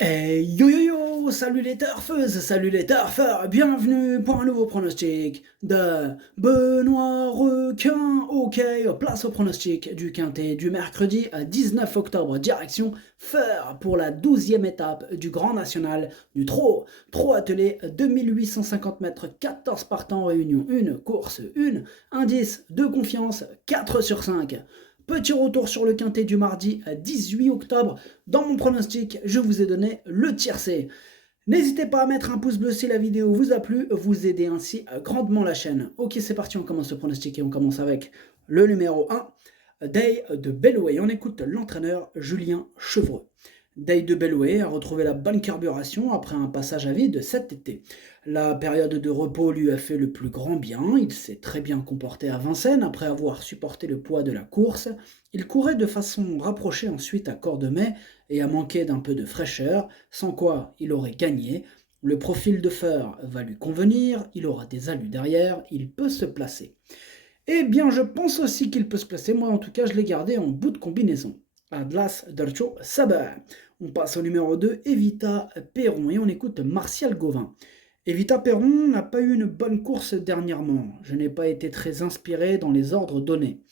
Yo yo yo, salut les turfeuses, salut les turfeurs, bienvenue pour un nouveau pronostic de Benoît Requin. Ok, place au pronostic du quintet du mercredi 19 octobre, direction Feur pour la 12e étape du Grand National du Trot attelé 2850 mètres, 14 partants en réunion, une course, une indice de confiance, 4 sur 5. Petit retour sur le quintet du mardi 18 octobre. Dans mon pronostic, je vous ai donné le tiercé. N'hésitez pas à mettre un pouce bleu si la vidéo vous a plu, vous aidez ainsi grandement la chaîne. Ok, c'est parti, on commence le pronostic et on commence avec le numéro 1, Day de Bellway. On écoute l'entraîneur Julien Chevreux. Day de Bellway a retrouvé la bonne carburation après un passage à vide cet été. La période de repos lui a fait le plus grand bien, il s'est très bien comporté à Vincennes après avoir supporté le poids de la course. Il courait de façon rapprochée ensuite à Cordemais et a manqué d'un peu de fraîcheur, sans quoi il aurait gagné. Le profil de Feur va lui convenir, il aura des allus derrière, il peut se placer. Eh bien, je pense aussi qu'il peut se placer. Moi, en tout cas, je l'ai gardé en bout de combinaison. Adlas Dercho Saber. On passe au numéro 2, Evita Perron. Et on écoute Martial Gauvin. Evita Perron n'a pas eu une bonne course dernièrement. Je n'ai pas été très inspiré dans les ordres donnés.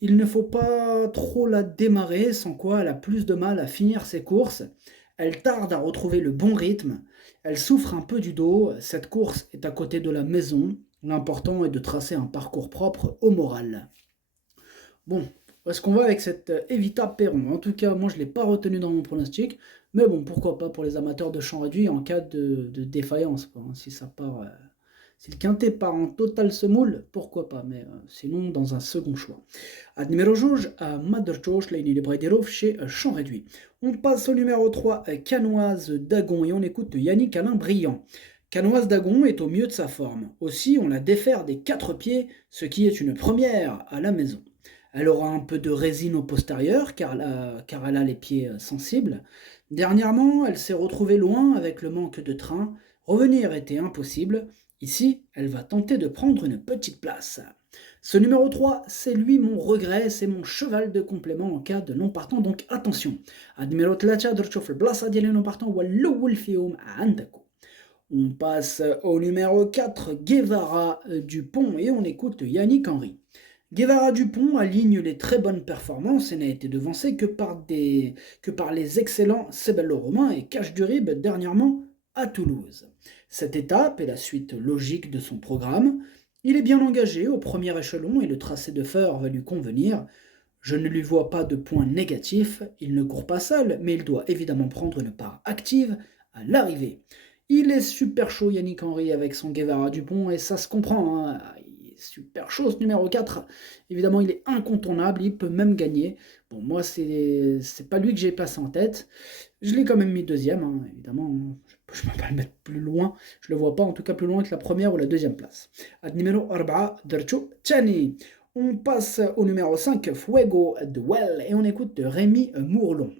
Il ne faut pas trop la démarrer, sans quoi elle a plus de mal à finir ses courses. Elle tarde à retrouver le bon rythme. Elle souffre un peu du dos. Cette course est à côté de la maison. L'important est de tracer un parcours propre au moral. Bon, où est-ce qu'on va avec cette Evita Perron? En tout cas, moi je ne l'ai pas retenu dans mon pronostic. Mais bon, pourquoi pas pour les amateurs de champ réduit en cas de défaillance, quoi, hein. Si ça part, si le quintet part en total semoule, pourquoi pas, mais sinon dans un second choix. Ad numéro juge, à Maderchoch, Leini Lebredirov chez Champ Réduit. On passe au numéro 3, Canoise Dagon, et on écoute Yannick Alain Briand. Canoise Dagon est au mieux de sa forme. Aussi, on la défère des 4 pieds, ce qui est une première à la maison. Elle aura un peu de résine au postérieur, car elle a les pieds sensibles. Dernièrement, elle s'est retrouvée loin avec le manque de train. Revenir était impossible. Ici, elle va tenter de prendre une petite place. Ce numéro 3, c'est lui mon regret, c'est mon cheval de complément en cas de non partant, donc attention. Ad numéro 3 درتشوف البلاصة ديال non partant هو الأول فيهم عندكم. On passe au numéro 4, Guevara Dupont, et on écoute Yannick Henry. Guevara Dupont aligne les très bonnes performances et n'a été devancé que par les excellents Cebello Romain et Cache du Rib dernièrement à Toulouse. Cette étape est la suite logique de son programme. Il est bien engagé au premier échelon et le tracé de Feur va lui convenir. Je ne lui vois pas de points négatifs, il ne court pas seul, mais il doit évidemment prendre une part active à l'arrivée. Il est super chaud Yannick Henry avec son Guevara Dupont et ça se comprend, hein. Il est super chaud ce numéro 4. Évidemment, il est incontournable, il peut même gagner. Bon, moi, c'est pas lui que j'ai passé en tête. Je l'ai quand même mis deuxième, hein, évidemment, hein. Je ne peux pas le mettre plus loin. Je le vois pas en tout cas plus loin que la première ou la deuxième place. Ad numéro 4, Dercho Chani. On passe au numéro 5, Fuego de Well, et on écoute Rémi Mourlon.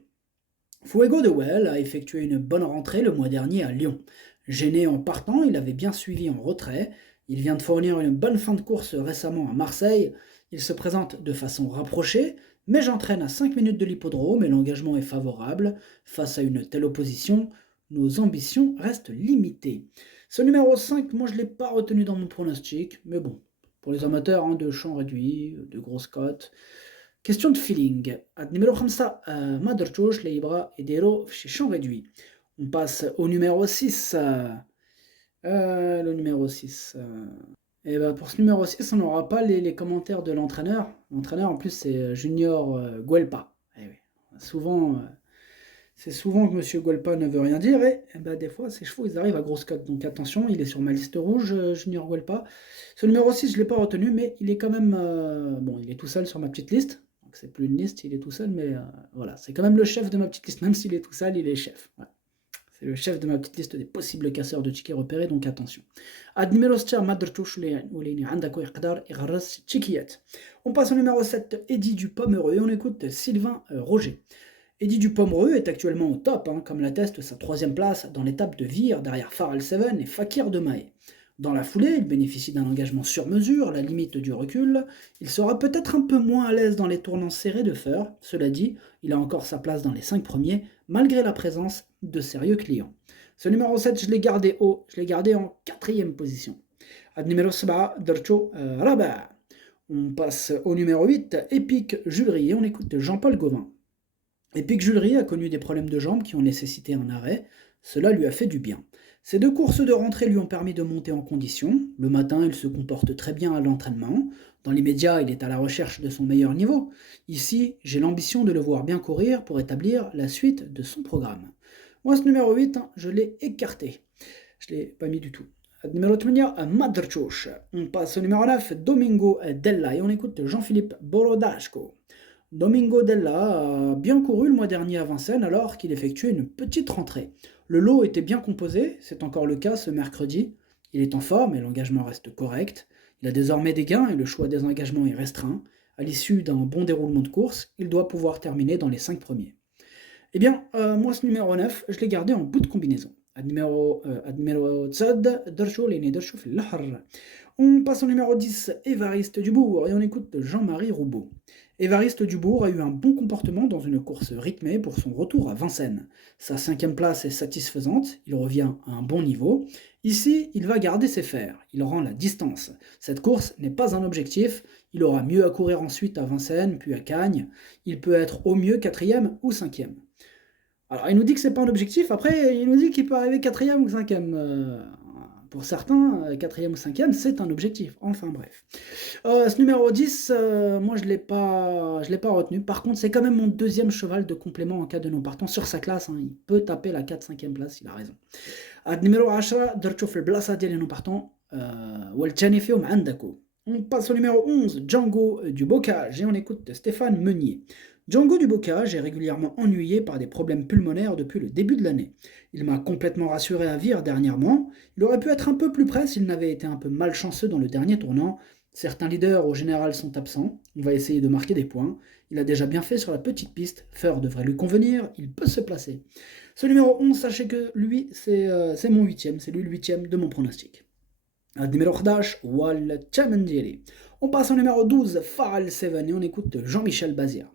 Fuego de Well a effectué une bonne rentrée le mois dernier à Lyon. Gêné en partant, il avait bien suivi en retrait. Il vient de fournir une bonne fin de course récemment à Marseille. Il se présente de façon rapprochée, mais j'entraîne à 5 minutes de l'hippodrome et l'engagement est favorable. Face à une telle opposition, nos ambitions restent limitées. Ce numéro 5, moi je ne l'ai pas retenu dans mon pronostic, mais bon, pour les amateurs, hein, de champ réduit, de grosses cotes. Question de feeling. Numéro 5, Maderchoch, Leibra et Dero chez champ réduit. On passe au numéro 6. Le numéro 6. Et ben pour ce numéro 6, on n'aura pas les commentaires de l'entraîneur. L'entraîneur, en plus, c'est Junior Guelpa. Eh oui. Souvent, c'est souvent que Monsieur Guelpa ne veut rien dire, et ben, des fois, ces chevaux, ils arrivent à grosse cote. Donc attention, il est sur ma liste rouge, Junior Guelpa. Ce numéro 6, je ne l'ai pas retenu, mais il est quand même... bon, il est tout seul sur ma petite liste. Donc c'est plus une liste, il est tout seul, mais voilà. C'est quand même le chef de ma petite liste. Même s'il est tout seul, il est chef. Ouais. C'est le chef de ma petite liste des possibles casseurs de tickets repérés, donc attention. Ad numéro 7, on passe au numéro 7, Eddie Dupomereux, et on écoute Sylvain Roger. Eddie Dupomereux est actuellement au top, hein, comme l'atteste sa troisième place dans l'étape de Vire derrière Pharal Seven et Fakir de Mahé. Dans la foulée, il bénéficie d'un engagement sur mesure, la limite du recul. Il sera peut-être un peu moins à l'aise dans les tournants serrés de Feur. Cela dit, il a encore sa place dans les 5 premiers, malgré la présence de sérieux clients. Ce numéro 7, je l'ai gardé haut, je l'ai gardé en 4e position. Ad numéro 7, Dercho Rabat. On passe au numéro 8, Épique Julerie, et on écoute Jean-Paul Gauvin. Épique Julerie a connu des problèmes de jambes qui ont nécessité un arrêt. Cela lui a fait du bien. Ces 2 courses de rentrée lui ont permis de monter en condition. Le matin, il se comporte très bien à l'entraînement. Dans l'immédiat, il est à la recherche de son meilleur niveau. Ici, j'ai l'ambition de le voir bien courir pour établir la suite de son programme. Moi, ce numéro 8, je l'ai écarté. Je ne l'ai pas mis du tout. Numéro 8, Madrchouch. On passe au numéro 9, Domingo Della, et on écoute Jean-Philippe Borodashko. Domingo Della a bien couru le mois dernier à Vincennes alors qu'il effectuait une petite rentrée. Le lot était bien composé, c'est encore le cas ce mercredi. Il est en forme et l'engagement reste correct. Il a désormais des gains et le choix des engagements est restreint. À l'issue d'un bon déroulement de course, il doit pouvoir terminer dans les 5 premiers. Eh bien, moi ce numéro 9, je l'ai gardé en bout de combinaison. numéro 10, on passe au numéro 10, Évariste Dubourg, et on écoute Jean-Marie Roubaud. Évariste Dubourg a eu un bon comportement dans une course rythmée pour son retour à Vincennes. Sa 5e place est satisfaisante, il revient à un bon niveau. Ici, il va garder ses fers, il rend la distance. Cette course n'est pas un objectif, il aura mieux à courir ensuite à Vincennes, puis à Cagnes. Il peut être au mieux 4e ou 5e. Alors, il nous dit que c'est pas un objectif, après, il nous dit qu'il peut arriver 4e ou 5e. Pour certains, 4e ou 5e, c'est un objectif. Enfin, bref. Ce numéro 10, moi, je l'ai pas retenu. Par contre, c'est quand même mon 2e cheval de complément en cas de non-partant sur sa classe. Hein. Il peut taper la 4-5e place, il a raison. Numéro 10, درتو في البلاصة ديال les non-partants, والثاني فيهم عندكو. On passe au numéro 11, Django du Bocage, et on écoute Stéphane Meunier. Django du Bocage est régulièrement ennuyé par des problèmes pulmonaires depuis le début de l'année. Il m'a complètement rassuré à Vire dernièrement. Il aurait pu être un peu plus près s'il n'avait été un peu malchanceux dans le dernier tournant. Certains leaders au général sont absents. On va essayer de marquer des points. Il a déjà bien fait sur la petite piste. Feur devrait lui convenir. Il peut se placer. Ce numéro 11, sachez que lui, c'est mon 8e. C'est lui le 8e de mon pronostic. Numéro 11, Wal Chamendiri. On passe au numéro 12, Faral 7, et on écoute Jean-Michel Bazir.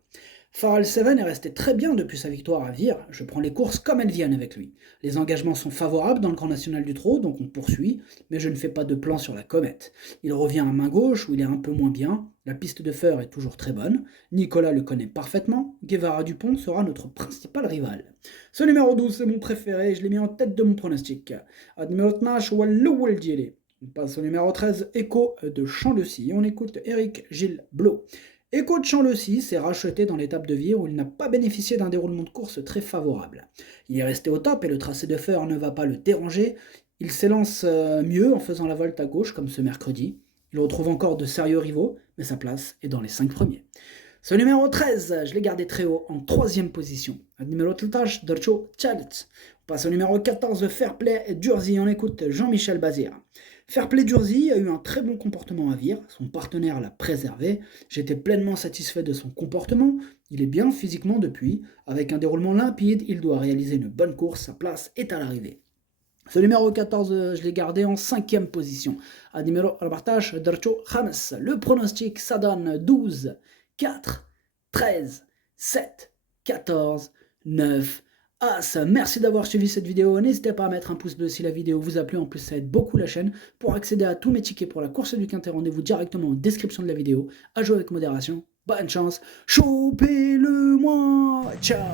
Faral 7 est resté très bien depuis sa victoire à Vire. Je prends les courses comme elles viennent avec lui. Les engagements sont favorables dans le Grand National du Trot, donc on poursuit, mais je ne fais pas de plan sur la comète. Il revient à main gauche où il est un peu moins bien. La piste de Feur est toujours très bonne. Nicolas le connaît parfaitement. Guevara Dupont sera notre principal rival. Ce numéro 12, c'est mon préféré, je l'ai mis en tête de mon pronostic. Numéro 12, Walou Diélé. On passe au numéro 13, Echo de Champ-le-Cy. On écoute Éric Gilles Blot. Echo de Champ-le-Cy s'est racheté dans l'étape de Vire où il n'a pas bénéficié d'un déroulement de course très favorable. Il est resté au top et le tracé de Feur ne va pas le déranger. Il s'élance mieux en faisant la volte à gauche comme ce mercredi. Il retrouve encore de sérieux rivaux, mais sa place est dans les 5 premiers. Ce numéro 13, je l'ai gardé très haut, en 3e position. Numéro 13, Dercho Chalet. On passe au numéro 14, Fairplay Durzy. On écoute Jean-Michel Bazir. Fairplay Durzy a eu un très bon comportement à Vire, son partenaire l'a préservé, j'étais pleinement satisfait de son comportement, il est bien physiquement depuis, avec un déroulement limpide, il doit réaliser une bonne course, sa place est à l'arrivée. Ce numéro 14, je l'ai gardé en 5e position. Numéro 14, Dercho James. Le pronostic, ça donne 12, 4, 13, 7, 14, 9, As. Merci d'avoir suivi cette vidéo. N'hésitez pas à mettre un pouce bleu si la vidéo vous a plu. En plus, ça aide beaucoup la chaîne. Pour accéder à tous mes tickets pour la course du Quintet, rendez-vous directement en description de la vidéo. À jouer avec modération. Bonne chance. Chopez-le-moi. Ciao.